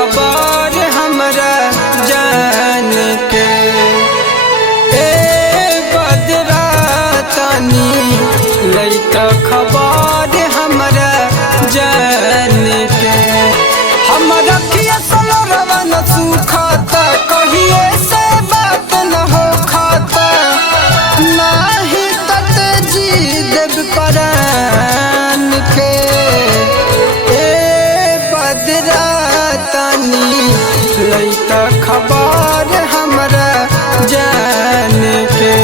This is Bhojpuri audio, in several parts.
खबर हमरा जान के। बदरा तनी लैत खबर हमरा जान के। हमरा किया सलरवा न सुखता, कहिए से बात न हो खाता, नाही तत जी देव परान के। बदरा तनी लैत खबर हमरा जान के।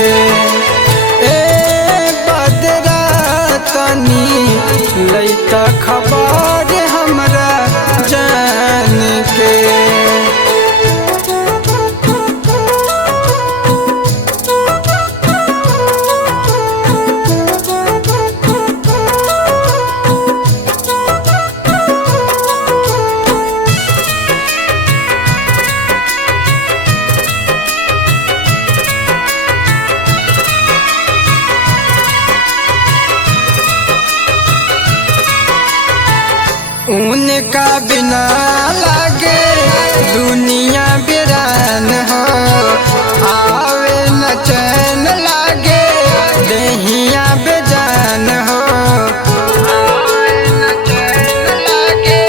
बदरा तनी लैत खबर हमरा जान के। उनका बिना लागे दुनिया वीरान हो, आवे न चैन लागे देहिया बेजान हो। आवे न चैन लागे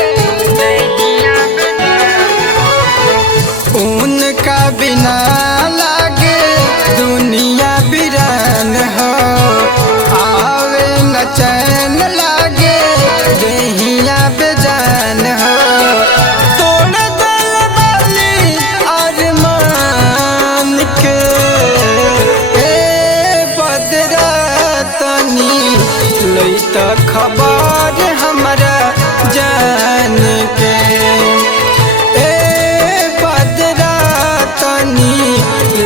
देहिया बेजान हो। उनका बिना लागे दुनिया वीरान हो, आवे न चैन लागे देहिया बेजान हो। तोड़ दिल वाली अरमान के। बदरा तनी लैत खबर हमरा जान के। बदरा तनी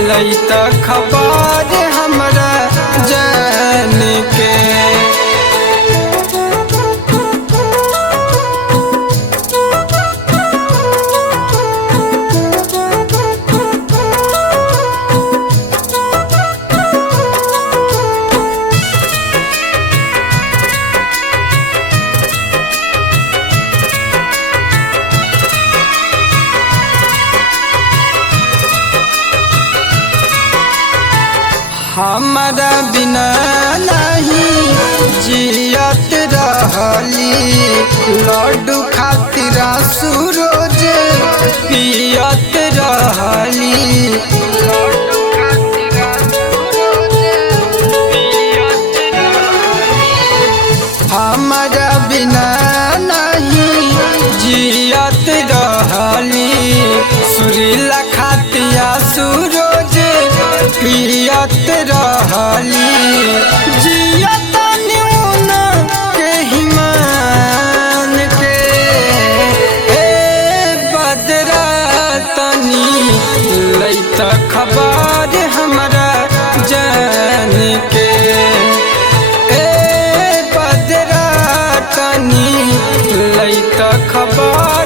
लैत खबर हमरा जान के। हमारा बिना नहीं जियत रहली, लड्डू खातिर सूरज पियत रहली। हमारा बिना नहीं जियत रहली, सुरीला खातिया सूरज पियत रहली। जियत न्यून के हिमान के। बदरा तनी लैत खबर हमरा जान के। बदरा तनी लैत खबर